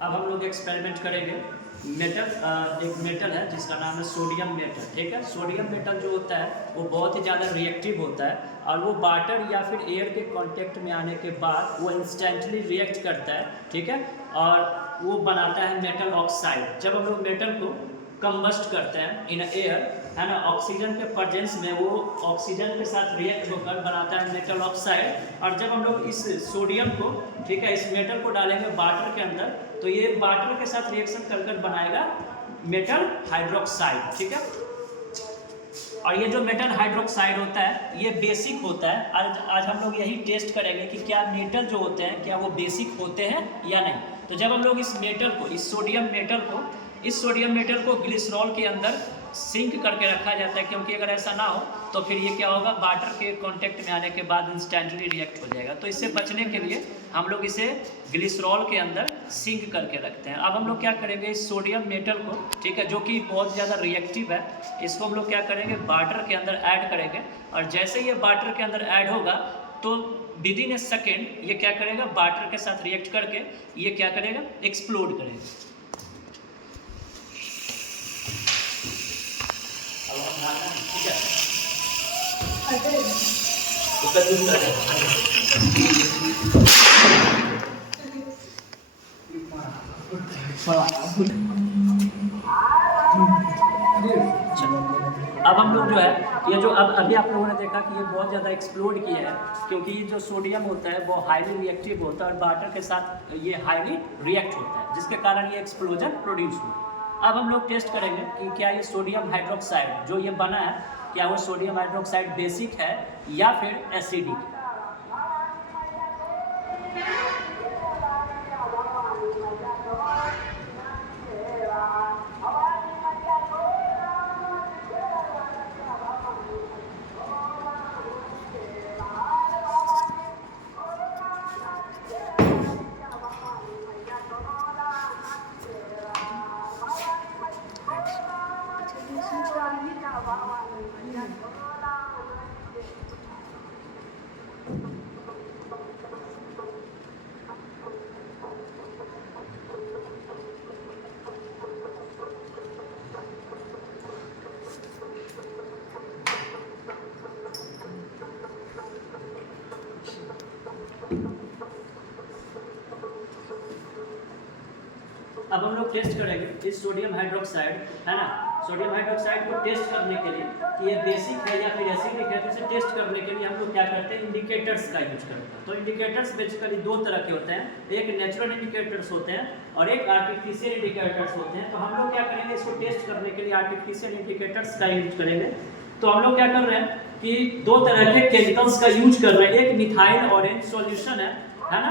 अब हम लोग एक्सपेरिमेंट करेंगे एक मेटल है जिसका नाम है सोडियम मेटल। ठीक है, सोडियम मेटल जो होता है वो बहुत ही ज़्यादा रिएक्टिव होता है और वो वाटर या फिर एयर के कांटेक्ट में आने के बाद वो इंस्टेंटली रिएक्ट करता है। ठीक है, और वो बनाता है मेटल ऑक्साइड। जब हम लोग मेटल को कंबस्ट करते हैं इन एयर, है ना, ऑक्सीजन के प्रेजेंस में वो ऑक्सीजन के साथ रिएक्ट होकर बनाता है मेटल ऑक्साइड। और जब हम लोग इस सोडियम को, ठीक है, इस मेटल को डालेंगे वाटर के अंदर तो ये वाटर के साथ रिएक्शन कर कर बनाएगा मेटल हाइड्रोक्साइड। ठीक है, और ये जो मेटल हाइड्रोक्साइड होता है ये बेसिक होता है। आज हम लोग यही टेस्ट करेंगे कि क्या मेटल जो होते हैं क्या वो बेसिक होते हैं या नहीं। तो जब हम लोग इस मेटल को, इस सोडियम मेटल को ग्लिसरॉल के अंदर सिंक करके रखा जाता है, क्योंकि अगर ऐसा ना हो तो फिर ये क्या होगा, वाटर के कांटेक्ट में आने के बाद इंस्टेंटली रिएक्ट हो जाएगा। तो इससे बचने के लिए हम लोग इसे ग्लिसरॉल के अंदर सिंक करके रखते हैं। अब हम लोग क्या करेंगे, इस सोडियम मेटल को, ठीक है, जो कि बहुत ज़्यादा रिएक्टिव है, इसको हम लोग क्या करेंगे, वाटर के अंदर ऐड करेंगे। और जैसे ये वाटर के अंदर ऐड होगा तो विद इन ए सेकेंड ये क्या करेगा, वाटर के साथ रिएक्ट करके ये क्या करेगा, एक्सप्लोड करेगा। ठीक है, उसका यूज करें। अब हम लोग जो है ये जो अब अभी आप लोगों ने देखा कि ये बहुत ज़्यादा एक्सप्लोड किया है, क्योंकि ये जो सोडियम होता है वो हाईली रिएक्टिव होता है और वाटर के साथ ये हाईली रिएक्ट होता है, जिसके कारण ये एक्सप्लोजन प्रोड्यूस हुआ। अब हम लोग टेस्ट करेंगे कि क्या ये सोडियम हाइड्रोक्साइड जो ये बना है, क्या वो सोडियम हाइड्रोक्साइड बेसिक है या फिर एसिडिक है। अब हम लोग टेस्ट करेंगे इस सोडियम हाइड्रोक्साइड, है ना, सोडियम हाइड्रोक्साइड को टेस्ट करने के लिए कि ये बेसिक है या फिर एसिडिक है। तो इसे टेस्ट करने के लिए हम लोग क्या करते हैं, इंडिकेटर्स का यूज करते हैं। तो इंडिकेटर्स बेसिकली दो तरह के होते हैं, एक नेचुरल इंडिकेटर्स होते हैं और एक आर्टिफिशियल इंडिकेटर्स होते हैं। तो हम लोग क्या करेंगे, इसको टेस्ट करने के लिए आर्टिफिशियल इंडिकेटर्स का यूज करेंगे। तो हम लोग क्या कर रहे हैं कि दो तरह के केमिकल्स का यूज कर रहे हैं, एक मिथाइल ऑरेंज सॉल्यूशन है ना,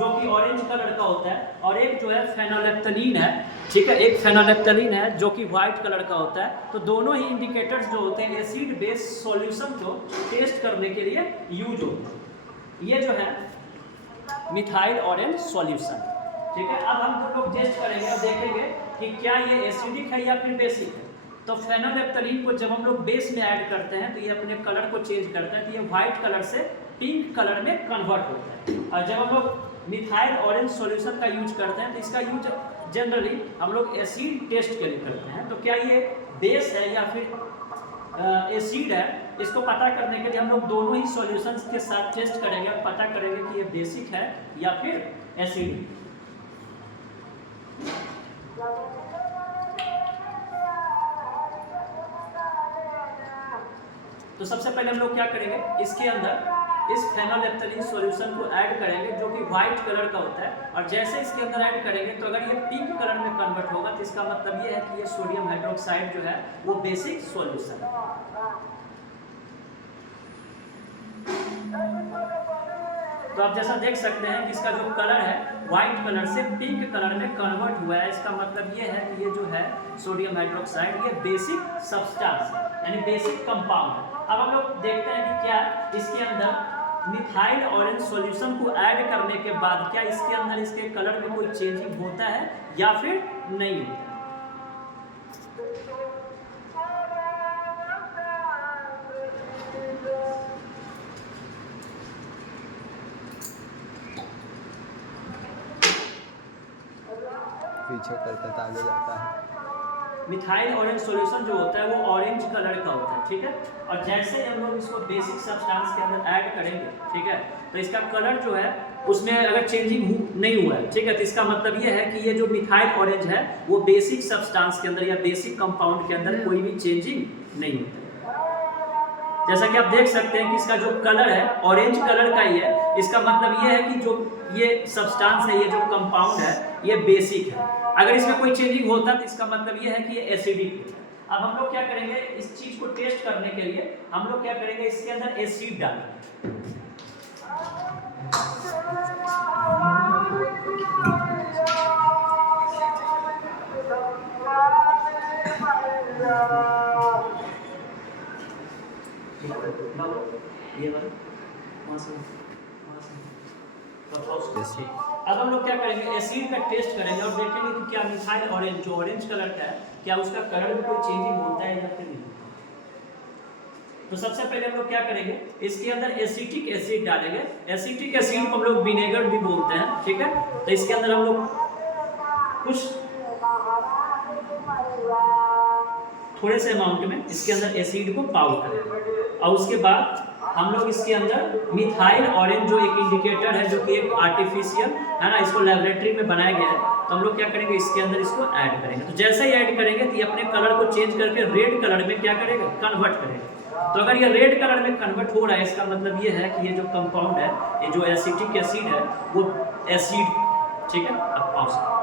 जो कि ऑरेंज कलर का होता है, और एक जो है फेनोलेप्थलीन है। ठीक है, एक फेनोलेप्थलीन है जो कि व्हाइट कलर का होता है। तो दोनों ही इंडिकेटर्स जो होते हैं एसिड बेस सॉल्यूशन को टेस्ट करने के लिए यूज होते हैं। ये जो है मिथाइल ऑरेंज सॉल्यूशन। ठीक है, अब हम लोग टेस्ट करेंगे और देखेंगे कि क्या ये एसिडिक है या फिर बेसिक है। तो फेनोलेप्थलीन को जब हम लोग बेस में ऐड करते हैं तो ये अपने कलर को चेंज करता है, तो ये व्हाइट कलर से पिंक कलर में कन्वर्ट होता है। और जब हम लोग मिथाइल ऑरेंज सॉल्यूशन का यूज करते हैं तो इसका यूज जनरली हम लोग एसिड टेस्ट के लिए करते हैं। तो क्या ये बेस है या फिर एसिड है, इसको पता करने के लिए हम लोग दोनों ही सॉल्यूशंस के साथ टेस्ट करेंगे और पता करेंगे कि ये बेसिक है या फिर एसिड। तो सबसे पहले हम लोग क्या करेंगे, इसके अंदर इस फेनोलेप्थलीन सॉल्यूशन को ऐड करेंगे जो कि व्हाइट कलर का होता है। और जैसे इसके अंदर ऐड करेंगे तो अगर ये पिंक कलर में कन्वर्ट होगा तो इसका मतलब ये है कि ये सोडियम हाइड्रोक्साइड जो है वो बेसिक सॉल्यूशन है। तो आप जैसा देख सकते हैं कि इसका जो कलर है व्हाइट कलर से पिंक कलर में कन्वर्ट हुआ है। इसका मतलब ये है कि ये जो है सोडियम हाइड्रोक्साइड ये बेसिक सब्सटेंस है, यानी बेसिक कंपाउंड है। अब हम लोग देखते हैं कि क्या इसके अंदर मिथाइल ऑरेंज सॉल्यूशन को ऐड करने के बाद क्या इसके अंदर इसके कलर में कोई चेंजिंग होता है या फिर नहीं होता है। पीछे करके आगे जाता है। मिथाइल ऑरेंज सॉल्यूशन जो होता है वो ऑरेंज कलर का होता है, ठीक है। और जैसे हम लोग इसको बेसिक सब्सटेंस के अंदर ऐड करेंगे, ठीक है, तो इसका कलर जो है उसमें अगर चेंजिंग नहीं हुआ है, ठीक है, तो इसका मतलब ये है कि ये जो मिथाइल ऑरेंज है वो बेसिक सब्सटेंस के अंदर या बेसिक कंपाउंड के अंदर कोई भी चेंजिंग नहीं होता है। जैसा कि आप देख सकते हैं कि इसका जो कलर है ऑरेंज कलर का ही है, इसका मतलब ये है कि जो ये सब्सटेंस है, ये जो कंपाउंड है, ये बेसिक है। अगर इसमें कोई चेंजिंग होता तो इसका मतलब ये है कि ये एसिडिक है। अब हम लोग क्या करेंगे, इस चीज को टेस्ट करने के लिए हम लोग क्या करेंगे, इसके अंदर एसिड डालेंगे। ये वाला वहाँ से अब हम लोग क्या करेंगे, एसिड का टेस्ट करेंगे और देखेंगे कि क्या मिथाइल ऑरेंज जो ऑरेंज कलर का है, क्या उसका कलर में कोई चेंजिंग होता है या फिर नहीं। तो सबसे पहले हम लोग क्या करेंगे, इसके अंदर एसिटिक एसिड डालेंगे। एसिटिक एसिड को हम लोग विनेगर भी बोलते हैं, ठीक है। तो इसके अंदर हम लोग कुछ थोड़े से अमाउंट में इसके अंदर एसिड को पाउडर करेंगे और उसके बाद हम लोग इसके अंदर मिथाइल ऑरेंज जो एक इंडिकेटर है, जो कि एक आर्टिफिशियल है ना, इसको लेबोरेटरी में बनाया गया है, तो हम लोग क्या करेंगे, इसके अंदर इसको ऐड करेंगे। तो जैसे ही ऐड करेंगे तो ये अपने कलर को चेंज करके रेड कलर में क्या करेगा, कन्वर्ट करेगा। तो अगर ये रेड कलर में कन्वर्ट हो रहा है, इसका मतलब ये है कि ये जो कंपाउंड है, ये जो एसिटिक एसिड है वो एसिड, ठीक है। अब पाउस